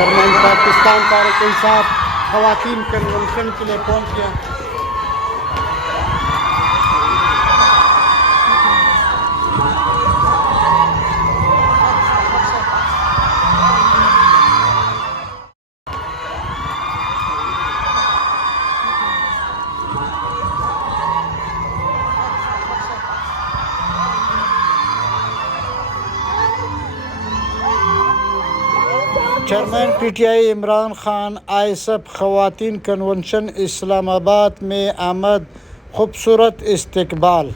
Chairman Pakistan Tariq انصاف خواتین convention کے لیے پہنچ گیا. Chairman P T I Imran Khan آئیسپ خواتین کنونشن اسلام آباد میں آمد. خوبصورت استقبال.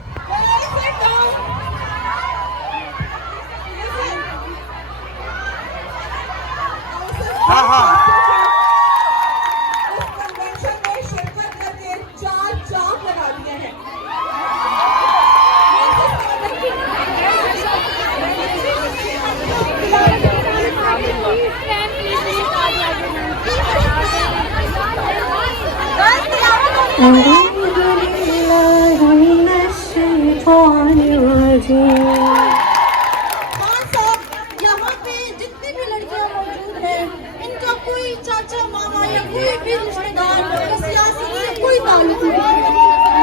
یہاں پہ جتنی بھی لڑکیاں موجود ہیں ان کا کوئی چاچا ماما یا کوئی بھی رشتے دار سیاسی سے کوئی تعلق نہیں.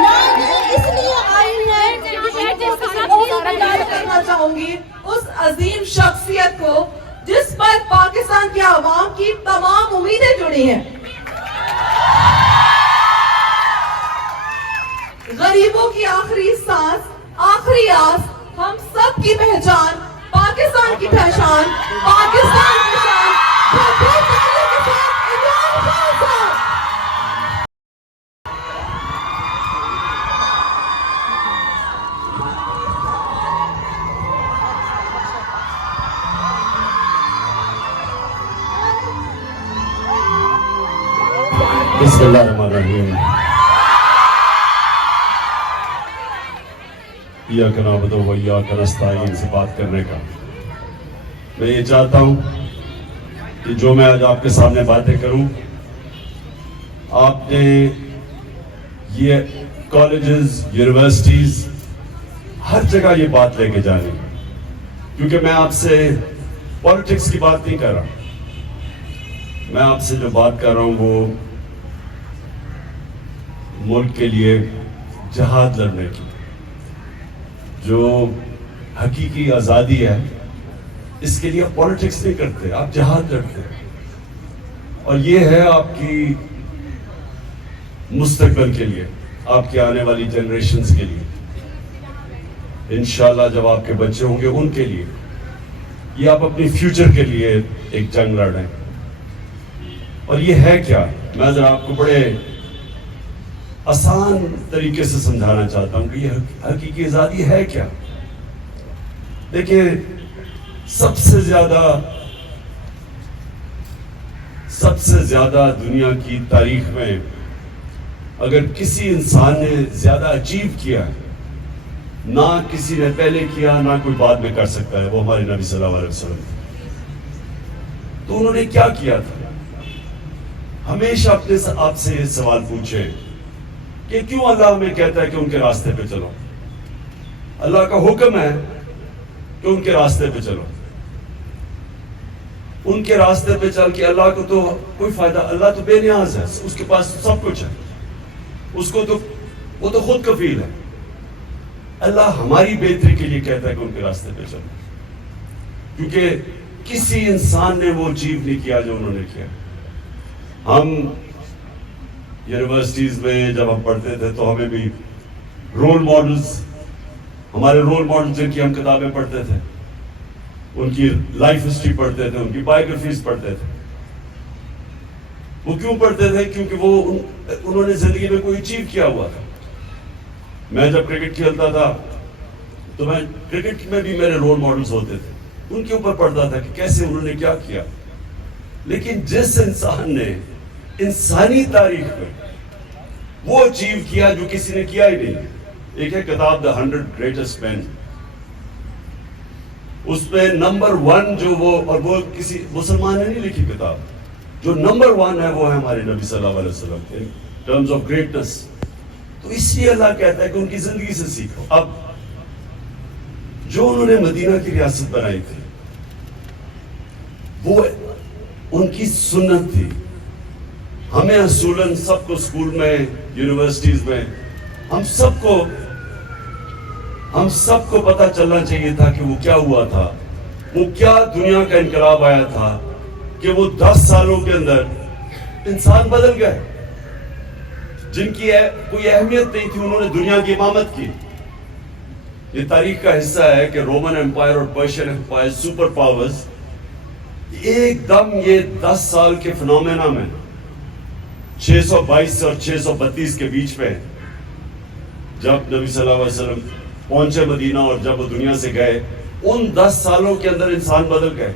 میں اس لیے آئی کرنا چاہوں گی اس عظیم شخصیت کو جس پر پاکستان کے عوام کی تمام امیدیں جڑی ہیں. غریبوں کی آخری سانس، آخری آس، ہم سب کی پہچان، پاکستان کی پہچان، پاکستان کی شان، بھرپور تالیوں کے ساتھ عمران خان صاحب. بسم اللہ الرحمن الرحیم. ایاک نعبد و ایاک نستعین سے بات کرنے کا میں یہ چاہتا ہوں کہ جو میں آج آپ کے سامنے باتیں کروں، آپ نے یہ کالجز، یونیورسٹیز، ہر جگہ یہ بات لے کے جانی، کیونکہ میں آپ سے پالیٹکس کی بات نہیں کر رہا. میں آپ سے جو بات کر رہا ہوں وہ ملک کے لیے جہاد لڑنے کی. جو حقیقی آزادی ہے اس کے لیے آپ پالیٹکس نہیں کرتے، آپ جہاد لڑتے ہیں. اور یہ ہے آپ کی مستقبل کے لیے، آپ کے آنے والی جنریشنز کے لیے، انشاءاللہ جب آپ کے بچے ہوں گے ان کے لیے. یہ آپ اپنی فیوچر کے لیے ایک جنگ لڑ رہے ہیں. اور یہ ہے کیا، میں ذرا آپ کو بڑے آسان طریقے سے سمجھانا چاہتا ہوں کہ یہ حقیقی آزادی ہے کیا. دیکھیں، سب سے زیادہ دنیا کی تاریخ میں اگر کسی انسان نے زیادہ اچیو کیا ہے، نہ کسی نے پہلے کیا نہ کوئی بعد میں کر سکتا ہے، وہ ہمارے نبی صلی اللہ علیہ وسلم. تو انہوں نے کیا کیا تھا؟ ہمیشہ اپنے آپ سے یہ سوال پوچھے کہ کیوں اللہ ہمیں کہتا ہے کہ ان کے راستے پہ چلو؟ اللہ کا حکم ہے کہ ان کے راستے پہ چلو. ان کے راستے پہ چل کے اللہ کو تو کوئی فائدہ، اللہ تو بے نیاز ہے، اس کے پاس سب کچھ ہے، اس کو تو وہ تو خود کفیل ہے. اللہ ہماری بہتری کے لیے کہتا ہے کہ ان کے راستے پہ چلو، کیونکہ کسی انسان نے وہ اچیو نہیں کیا جو انہوں نے کیا. ہم یونیورسٹیز میں جب ہم پڑھتے تھے تو ہمیں بھی رول ماڈلز، ہمارے رول ماڈل جن کی ہم کتابیں پڑھتے تھے، ان کی لائف ہسٹری پڑھتے تھے، ان کی بایوگرافیز پڑھتے تھے. وہ کیوں پڑھتے تھے؟ کیونکہ وہ انہوں نے زندگی میں کوئی اچیو کیا ہوا تھا. میں جب کرکٹ کھیلتا تھا تو میں کرکٹ میں بھی میرے رول ماڈلز ہوتے تھے، ان کے اوپر پڑھتا تھا کہ کیسے انہوں نے کیا کیا. لیکن جس انسان نے انسانی تاریخ میں وہ اچیو کیا جو کسی نے کیا ہی نہیں، ایک ہے کتاب دا 100 Greatest Men، اس پہ نمبر 1 جو وہ کسی مسلمان نے نہیں لکھی کتاب، جو نمبر 1 ہے وہ ہے ہمارے نبی صلی اللہ علیہ وسلم ان ٹرمز آف گریٹنس. تو اس لیے اللہ کہتا ہے کہ ان کی زندگی سے سیکھو. اب جو انہوں نے مدینہ کی ریاست بنائی تھی، وہ ان کی سنت تھی. ہمیں اصولاً سب کو اسکول میں، یونیورسٹیز میں، ہم سب کو پتہ چلنا چاہیے تھا کہ وہ کیا ہوا تھا، وہ کیا دنیا کا انقلاب آیا تھا کہ وہ 10 سالوں کے اندر انسان بدل گئے. جن کی کوئی اہمیت نہیں تھی انہوں نے دنیا کی امامت کی. یہ تاریخ کا حصہ ہے کہ رومن امپائر اور پرشین امپائر سپر پاورز ایک دم یہ 10 سال کے فنومینا میں 622 اور 632 کے بیچ میں جب نبی صلی اللہ علیہ وسلم پہنچے مدینہ اور جب وہ دنیا سے گئے، ان 10 سالوں کے اندر انسان بدل گئے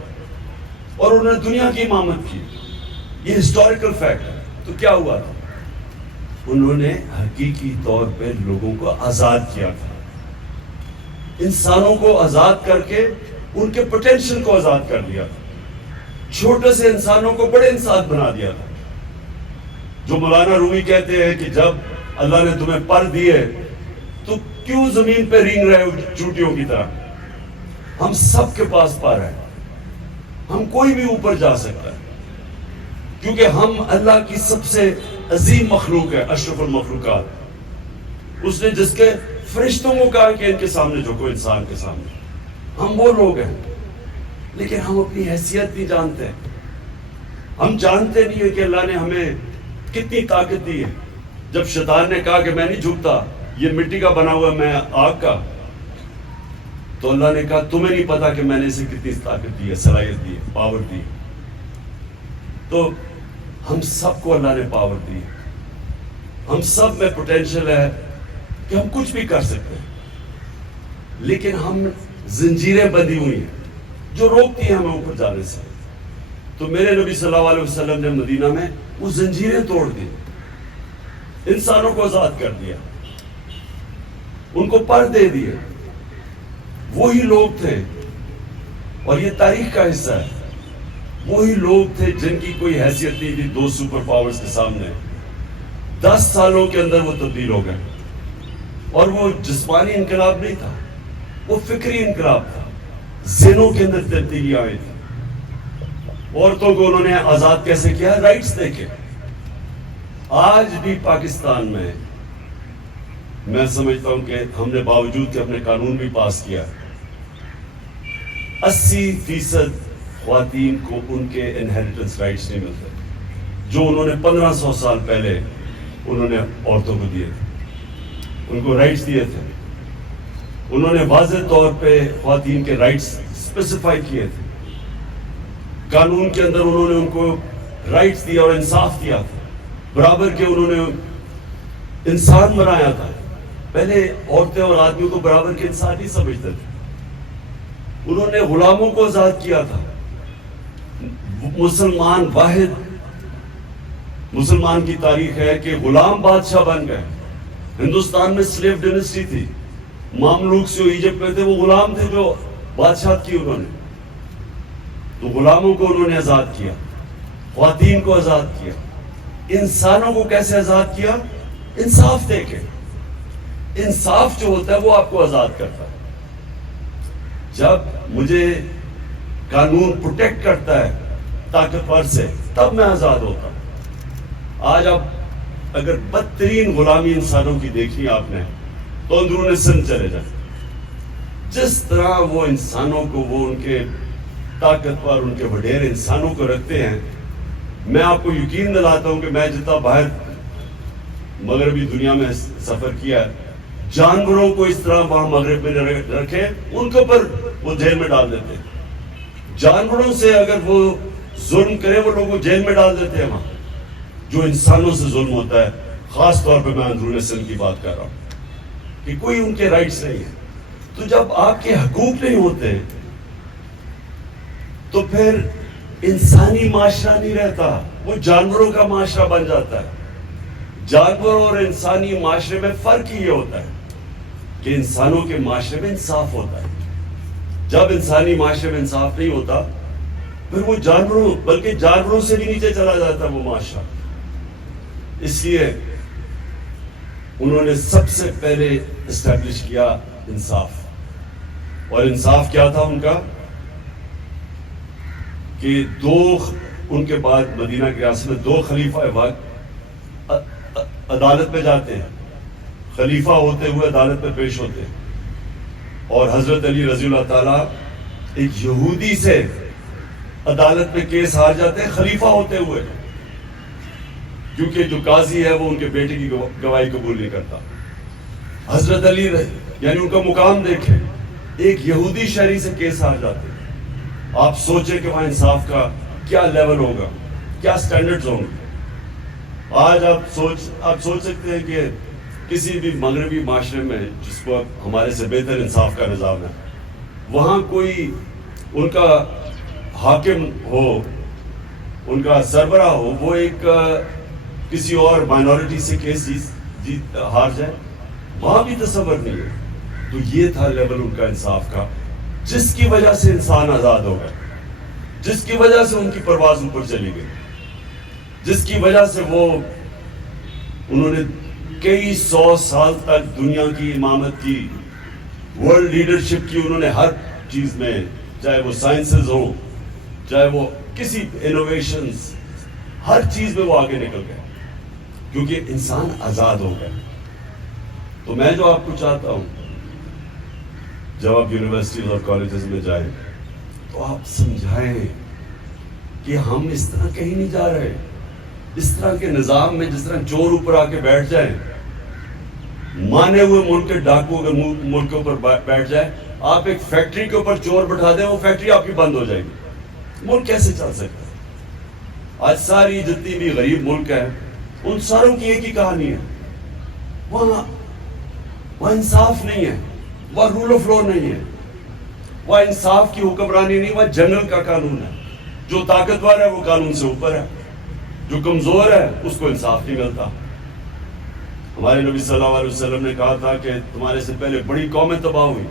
اور انہوں نے دنیا کی امامت کی. یہ ہسٹوریکل فیکٹ ہے. تو کیا ہوا تھا؟ انہوں نے حقیقی طور پہ لوگوں کو آزاد کیا تھا. انسانوں کو آزاد کر کے ان کے پوٹینشل کو آزاد کر دیا تھا. چھوٹے سے انسانوں کو بڑے انسان بنا دیا تھا. جو مولانا رومی کہتے ہیں کہ جب اللہ نے تمہیں پر دیے تو کیوں زمین پہ رینگ رہے ہو چوٹیوں کی طرح؟ ہم سب کے پاس پر ہے. ہم کوئی بھی اوپر جا سکتا ہے کیونکہ ہم اللہ کی سب سے عظیم مخلوق ہے، اشرف المخلوقات. اس نے جس کے فرشتوں کو کہا کہ ان کے سامنے جھکو، انسان کے سامنے. ہم وہ لوگ ہیں لیکن ہم اپنی حیثیت نہیں جانتے. ہم جانتے نہیں ہیں کہ اللہ نے ہمیں کتنی طاقت دی ہے. جب شیطان نے کہا کہ میں نہیں جھکتا، یہ مٹی کا بنا ہوا میں آگ کا، تو اللہ نے کہا تمہیں نہیں پتا کہ میں نے اسے کتنی طاقت دی ہے، صلاحیت دی ہے، پاور دی ہے. تو ہم سب کو اللہ نے پاور دی ہے. ہم سب میں پوٹینشل ہے کہ ہم کچھ بھی کر سکتے ہیں، لیکن ہم زنجیریں بندھی ہوئی ہیں جو روکتی ہیں ہمیں اوپر جانے سے. تو میرے نبی صلی اللہ علیہ وسلم نے مدینہ میں وہ زنجیریں توڑ دی، انسانوں کو آزاد کر دیا، ان کو پر دے دیے. وہی لوگ تھے، اور یہ تاریخ کا حصہ ہے، وہی لوگ تھے جن کی کوئی حیثیت نہیں تھی 2 سپر پاورز کے سامنے. 10 سالوں کے اندر وہ تبدیل ہو گئے. اور وہ جسمانی انقلاب نہیں تھا، وہ فکری انقلاب تھا. ذہنوں کے اندر تبدیلی آئی تھی. عورتوں کو انہوں نے آزاد کیسے کیا؟ رائٹس دے کے. آج بھی پاکستان میں سمجھتا ہوں کہ ہم نے باوجود کہ اپنے قانون بھی پاس کیا، 80% خواتین کو ان کے انہیریٹنس رائٹس نہیں ملتے جو انہوں نے 1500 سال پہلے انہوں نے عورتوں کو دیے تھے. ان کو رائٹس دیے تھے. انہوں نے واضح طور پہ خواتین کے رائٹس اسپیسیفائی کیے تھے. قانون کے اندر انہوں نے ان کو رائٹس دیا اور انصاف دیا تھا. برابر کے انہوں نے انسان بنایا تھا. پہلے عورتیں اور آدمیوں کو برابر کے انسان نہیں سمجھتے تھے. انہوں نے غلاموں کو آزاد کیا تھا. مسلمان کی تاریخ ہے کہ غلام بادشاہ بن گئے. ہندوستان میں سلیو ڈینسٹی تھی، ماملوک سے ایجپٹ میں تھے، وہ غلام تھے جو بادشاہت کی انہوں نے. تو غلاموں کو انہوں نے آزاد کیا، خواتین کو آزاد کیا. انسانوں کو کیسے آزاد کیا؟ انصاف دے کے. انصاف جو ہوتا ہے وہ آپ کو آزاد کرتا ہے. جب مجھے قانون پروٹیکٹ کرتا ہے طاقتور سے، تب میں آزاد ہوتا ہوں. آج آپ اگر بدترین غلامی انسانوں کی دیکھی آپ نے تو اندرون سندھ چلے جائیں. جس طرح وہ انسانوں کو، وہ ان کے طاقتور، ان کے وڈیر انسانوں کو رکھتے ہیں، میں آپ کو یقین دلاتا ہوں کہ میں جتنا باہر مغربی دنیا میں سفر کیا ہے، جانوروں کو اس طرح وہاں مغرب میں رکھے، ان کے اوپر وہ جیل میں ڈال دیتے ہیں. جانوروں سے اگر وہ ظلم کرے وہ لوگوں کو جیل میں ڈال دیتے ہیں. وہاں جو انسانوں سے ظلم ہوتا ہے، خاص طور پہ میں اندرون سندھ کی بات کر رہا ہوں کہ کوئی ان کے رائٹس نہیں ہے. تو جب آپ کے حقوق نہیں ہوتے تو پھر انسانی معاشرہ نہیں رہتا، وہ جانوروں کا معاشرہ بن جاتا ہے. جانوروں اور انسانی معاشرے میں فرق ہی یہ ہوتا ہے کہ انسانوں کے معاشرے میں انصاف ہوتا ہے. جب انسانی معاشرے میں انصاف نہیں ہوتا پھر وہ جانوروں، بلکہ جانوروں سے بھی نیچے چلا جاتا ہے وہ معاشرہ. اس لیے انہوں نے سب سے پہلے اسٹیبلش کیا انصاف. اور انصاف کیا تھا ان کا کہ 2 ان کے بعد مدینہ کی ریاست میں 2 خلیفہ وقت عدالت میں جاتے ہیں، خلیفہ ہوتے ہوئے عدالت میں پیش ہوتے ہیں، اور حضرت علی رضی اللہ تعالیٰ ایک یہودی سے عدالت میں کیس ہار جاتے ہیں خلیفہ ہوتے ہوئے، کیونکہ جو قاضی ہے وہ ان کے بیٹے کی گواہی قبول نہیں کرتا۔ حضرت علی یعنی ان کا مقام دیکھیں، ایک یہودی شہری سے کیس ہار جاتے ہیں۔ آپ سوچیں کہ وہاں انصاف کا کیا لیول ہوگا، کیا سٹینڈرڈز ہوں گے۔ آج آپ سوچ سکتے ہیں کہ کسی بھی مغربی معاشرے میں جس کو ہمارے سے بہتر انصاف کا نظام ہے، وہاں کوئی ان کا حاکم ہو، ان کا سربراہ ہو، وہ ایک کسی اور مائنورٹی سے کیس جیت ہار جائے، وہاں بھی تصور نہیں ہے۔ تو یہ تھا لیول ان کا انصاف کا، جس کی وجہ سے انسان آزاد ہو گئے، جس کی وجہ سے ان کی پرواز اوپر چلی گئی، جس کی وجہ سے وہ انہوں نے کئی 100 سال تک دنیا کی امامت کی، ورلڈ لیڈرشپ کی، انہوں نے ہر چیز میں، چاہے وہ سائنسز ہوں، چاہے وہ کسی انوویشنز، ہر چیز میں وہ آگے نکل گئے، کیونکہ انسان آزاد ہو گیا۔ تو میں جو آپ کو چاہتا ہوں، جب آپ یونیورسٹیز اور کالجز میں جائیں تو آپ سمجھائیں کہ ہم اس طرح کہیں نہیں جا رہے، اس طرح کے نظام میں جس طرح چور اوپر آ کے بیٹھ جائیں، مانے ہوئے ملک کے ڈاکو اگر ملک کے اوپر بیٹھ جائے، آپ ایک فیکٹری کے اوپر چور بٹھا دیں، وہ فیکٹری آپ کی بند ہو جائے گی۔ ملک کیسے چل سکتا ہے؟ آج ساری جتنی بھی غریب ملک ہیں ان ساروں کی ایک ہی کہانی ہے، وہاں انصاف نہیں ہے، وہاں رول آف لا نہیں ہے، وہاں انصاف کی حکمرانی نہیں، وہاں جنگل کا قانون ہے۔ جو طاقتور ہے وہ قانون سے اوپر ہے، جو کمزور ہے اس کو انصاف نہیں ملتا۔ ہمارے نبی صلی اللہ علیہ وسلم نے کہا تھا کہ تمہارے سے پہلے بڑی قومیں تباہ ہوئی،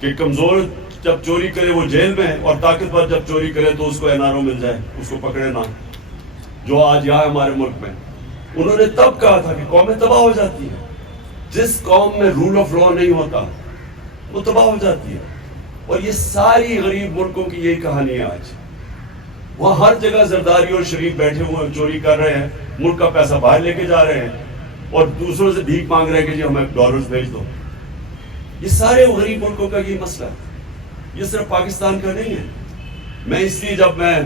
کہ کمزور جب چوری کرے وہ جیل میں، اور طاقتور جب چوری کرے تو اس کو این آر او مل جائے، اس کو پکڑے نہ، جو آج یہاں ہمارے ملک میں۔ انہوں نے تب کہا تھا کہ قومیں تباہ ہو جاتی ہیں، جس قوم میں رول آف لا نہیں ہوتا وہ تباہ ہو جاتی ہے۔ اور یہ ساری غریب ملکوں کی یہی کہانی ہے آج، وہاں ہر جگہ زرداری اور شریف بیٹھے ہوئے چوری کر رہے ہیں، ملک کا پیسہ باہر لے کے جا رہے ہیں، اور دوسروں سے بھیک مانگ رہے ہیں کہ جی ہمیں ڈالرز بھیج دو۔ یہ سارے غریب ملکوں کا یہ مسئلہ ہے، یہ صرف پاکستان کا نہیں ہے۔ میں اس لیے جب میں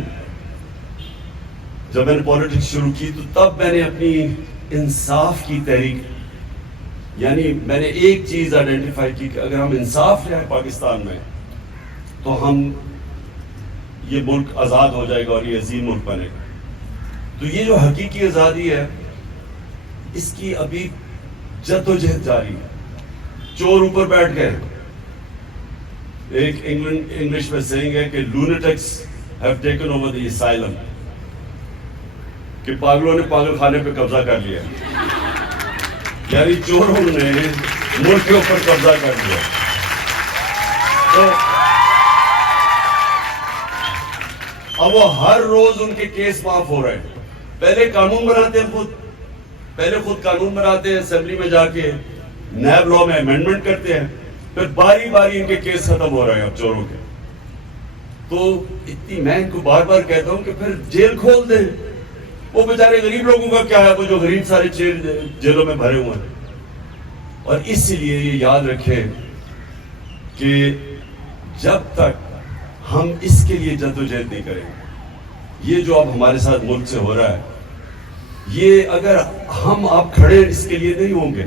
نے پولیٹکس شروع کی تو تب میں نے اپنی انصاف کی تحریک، یعنی میں نے ایک چیز آئیڈینٹیفائی کی کہ اگر ہم انصاف لے آئے پاکستان میں تو یہ ملک آزاد ہو جائے گا اور یہ عظیم ملک بنے گا۔ تو یہ جو حقیقی آزادی ہے اس کی ابھی جدوجہد جاری ہے۔ چور اوپر بیٹھ گئے، ایک انگلش میں سینگ ہے کہ lunatics have taken over the asylum، کہ پاگلوں نے پاگل خانے پہ قبضہ کر لیا، یعنی چوروں نے ملک کے اوپر قبضہ کر لیا۔ تو اب وہ ہر روز ان کے کیس معاف ہو رہے ہیں۔ پہلے قانون بناتے ہیں، پہلے خود قانون بناتے ہیں، اسمبلی میں جا کے نیب لا میں امینڈمنٹ کرتے ہیں، پھر باری باری ان کے کیس ختم ہو رہے ہیں اب چوروں کے۔ تو اتنی میں ان کو بار بار کہتا ہوں کہ پھر جیل کھول دیں، وہ بیچارے غریب لوگوں کا کیا ہے، وہ جو غریب سارے جیلوں میں بھرے ہوئے ہیں۔ اور اس لیے یہ یاد رکھیں کہ جب تک ہم اس کے لیے جدوجہد نہیں کریں گے، یہ جو اب ہمارے ساتھ ملک سے ہو رہا ہے، یہ اگر ہم آپ کھڑے اس کے لیے نہیں ہوں گے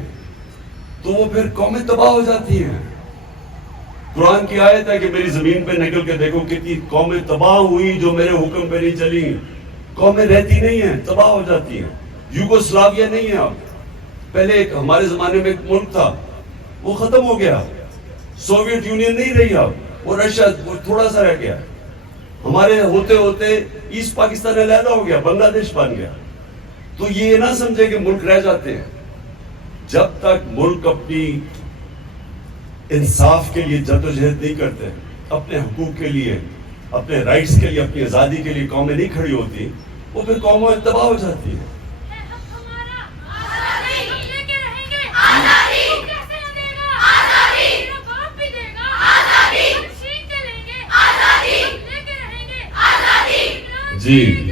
تو وہ پھر قومیں تباہ ہو جاتی ہیں۔ قرآن کی آیت ہے کہ میری زمین پہ نکل کے دیکھو کتنی قومیں تباہ ہوئی جو میرے حکم پہ نہیں چلی۔ قومیں رہتی نہیں ہیں، تباہ ہو جاتی ہیں۔ یوگوسلاویہ نہیں ہے اب، پہلے ایک ہمارے زمانے میں ایک ملک تھا، وہ ختم ہو گیا۔ سوویت یونین نہیں رہی اب، وہ رشیا تھوڑا سا رہ گیا۔ ہمارے ہوتے ہوتے ایسٹ پاکستان علیحدہ ہو گیا، بنگلہ دیش بن گیا۔ تو یہ نہ سمجھے کہ ملک رہ جاتے ہیں، جب تک ملک اپنی انصاف کے لیے جدوجہد نہیں کرتے، اپنے حقوق کے لیے، اپنے رائٹس کے لیے، اپنی آزادی کے لیے قومیں نہیں کھڑی ہوتی، وہ پھر قوموں تباہ ہو جاتی ہیں۔ جی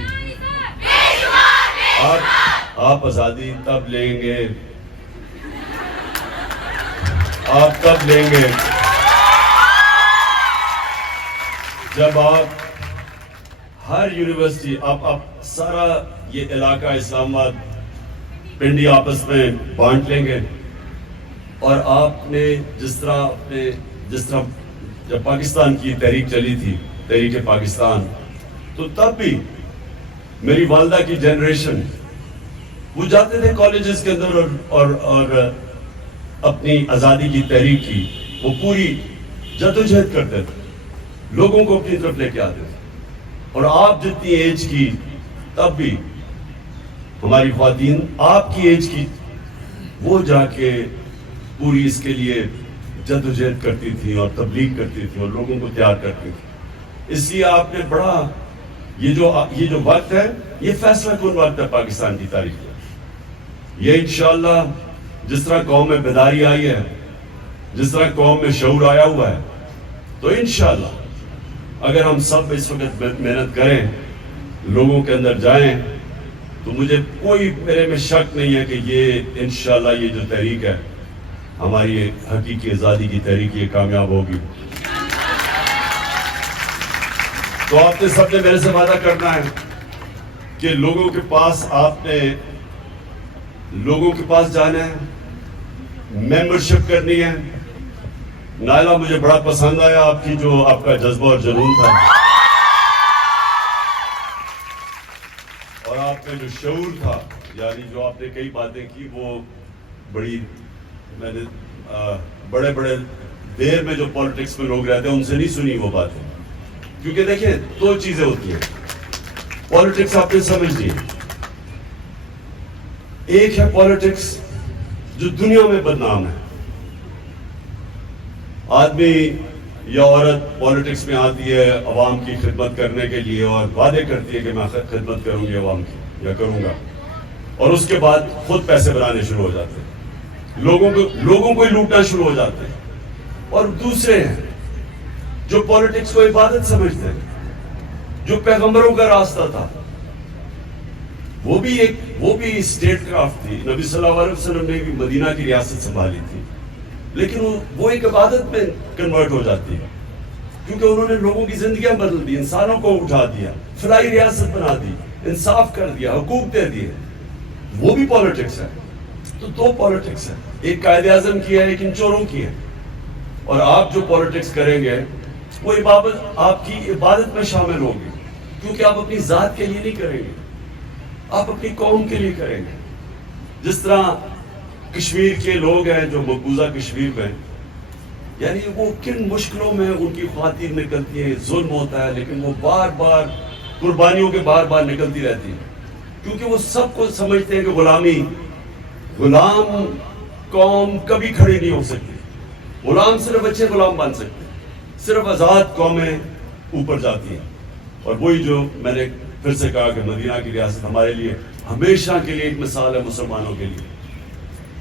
آپ آزادی تب لیں گے، آپ تب لیں گے جب آپ ہر یونیورسٹی، آپ سارا یہ علاقہ اسلام آباد پنڈی آپس میں بانٹ لیں گے، اور آپ نے جس طرح جب پاکستان کی تحریک چلی تھی، تحریک پاکستان، تو تب بھی میری والدہ کی جنریشن وہ جاتے تھے کالجز کے اندر اور اپنی آزادی کی تحریک کی وہ پوری جدوجہد کرتے تھے، لوگوں کو اپنی طرف لے کے آتے تھے. اور آپ جتنی ایج کی تب بھی ہماری خواتین آپ کی ایج کی وہ جا کے پوری اس کے لیے جدوجہد کرتی تھی اور تبلیغ کرتی تھی اور لوگوں کو تیار کرتی تھی. اس لیے آپ نے بڑا یہ جو وقت ہے یہ فیصلہ کن وقت ہے پاکستان کی تاریخ میں. یہ انشاءاللہ جس طرح قوم میں بیداری آئی ہے، جس طرح قوم میں شعور آیا ہوا ہے، تو انشاءاللہ اگر ہم سب اس وقت محنت کریں، لوگوں کے اندر جائیں، تو میرے میں شک نہیں ہے کہ یہ انشاءاللہ یہ جو تحریک ہے ہماری حقیقی آزادی کی تحریک یہ کامیاب ہوگی. تو آپ نے سب نے میرے سے وعدہ کرنا ہے کہ لوگوں کے پاس جانا ہے، ممبرشپ کرنی ہے. نائلہ مجھے بڑا پسند آیا آپ کا جذبہ اور جنون تھا، اور آپ کا جو شعور تھا، یعنی جو آپ نے کئی باتیں کی وہ میں نے بڑے دیر میں جو پالیٹکس میں لوگ رہتے ہیں ان سے نہیں سنی وہ باتیں. کیونکہ دیکھیں دو چیزیں ہوتی ہیں پالیٹکس، آپ نے سمجھ لی. ایک ہے پالیٹکس جو دنیا میں بدنام ہے. آدمی یا عورت پالیٹکس میں آتی ہے عوام کی خدمت کرنے کے لیے اور وعدے کرتی ہے کہ میں خدمت کروں گی عوام کی یا کروں گا، اور اس کے بعد خود پیسے بنانے شروع ہو جاتے ہیں، لوگوں کو ہی لوٹنا شروع ہو جاتے ہیں. اور دوسرے ہیں جو پالیٹکس کو عبادت سمجھتے ہیں، جو پیغمبروں کا راستہ تھا، وہ بھی اسٹیٹ کرافٹ تھی. نبی صلی اللہ علیہ وسلم نے بھی مدینہ کی ریاست سنبھالی تھی، لیکن وہ ایک عبادت میں کنورٹ ہو جاتی ہے، کیونکہ انہوں نے لوگوں کی زندگیاں بدل دی، انسانوں کو اٹھا دیا، فلاحی ریاست بنا دی، انصاف کر دیا، حقوق دے دیے. وہ بھی پالیٹکس ہے. تو دو پالیٹکس ہے، ایک قائد اعظم کی ہے، ایک ان چوروں کی ہے. اور آپ جو پالیٹکس کریں گے وہ آپ کی عبادت میں شامل ہوگی، کیونکہ آپ اپنی ذات کے لیے نہیں کریں گے، آپ اپنی قوم کے لیے کریں گے. جس طرح کشمیر کے لوگ ہیں جو مقبوضہ کشمیر میں، یعنی وہ کن مشکلوں میں ان کی خواتین نکلتی ہیں، ظلم ہوتا ہے، لیکن وہ بار بار قربانیوں کے بار نکلتی رہتی ہیں، کیونکہ وہ سب کو سمجھتے ہیں کہ غلام قوم کبھی کھڑی نہیں ہو سکتی. غلام صرف اچھے غلام بن سکتے ہیں، صرف آزاد قومیں اوپر جاتی ہیں. اور وہی جو میں نے پھر سے کہا کہ مدینہ کی ریاست ہمارے لیے ہمیشہ کے لیے ایک مثال ہے مسلمانوں کے لیے،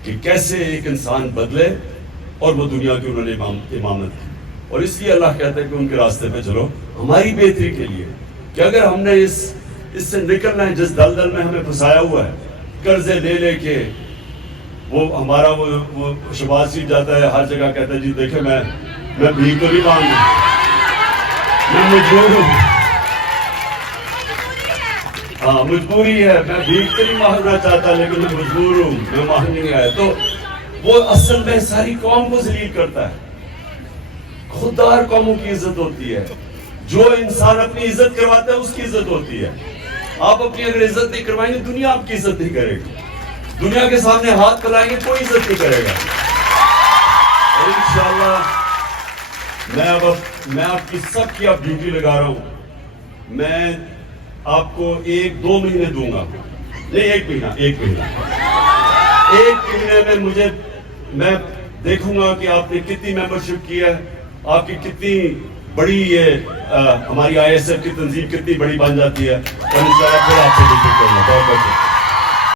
کہ کیسے ایک انسان بدلے اور وہ دنیا کی انہوں نے امامت کی. اور اس لیے اللہ کہتا ہے کہ ان کے راستے پہ چلو ہماری بہتری کے لیے، کہ اگر ہم نے اس سے نکلنا ہے جس دلدل میں ہمیں پھنسایا ہوا ہے، قرضے لے کے وہ ہمارا وہ شباز شریف جاتا ہے ہر جگہ کہتا ہے جی دیکھیں میں بھیک تو نہیں مانگ رہا، میں مجبور ہوں، ہاں مجبوری ہے، میں بھیک تو نہیں مانگنا چاہتا لیکن میں مجبور ہوں، میں مانگنے نہیں آیا. تو وہ اصل میں ساری قوم کو ذلیل کرتا ہے. خوددار قوموں کی عزت ہوتی ہے، جو انسان اپنی عزت کرواتا ہے اس کی عزت ہوتی ہے. آپ اپنی اگر عزت نہیں کروائیں گے دنیا آپ کی عزت نہیں کرے گی، دنیا کے سامنے ہاتھ پھیلائیں گے کوئی عزت نہیں کرے گا. اور انشاءاللہ میں آپ کی سب کی اب ڈیوٹی لگا رہا ہوں. میں آپ کو 1-2 مہینے دوں گا، نہیں 1 مہینہ 1 مہینے میں دیکھوں گا کہ آپ نے کتنی ممبرشپ کی ہے، آپ کی کتنی بڑی ہماری ISF کی تنظیم کتنی بڑی بن جاتی ہے، اور انشاءاللہ پھر آپ سے ڈسکس کروں گا. بہت بہت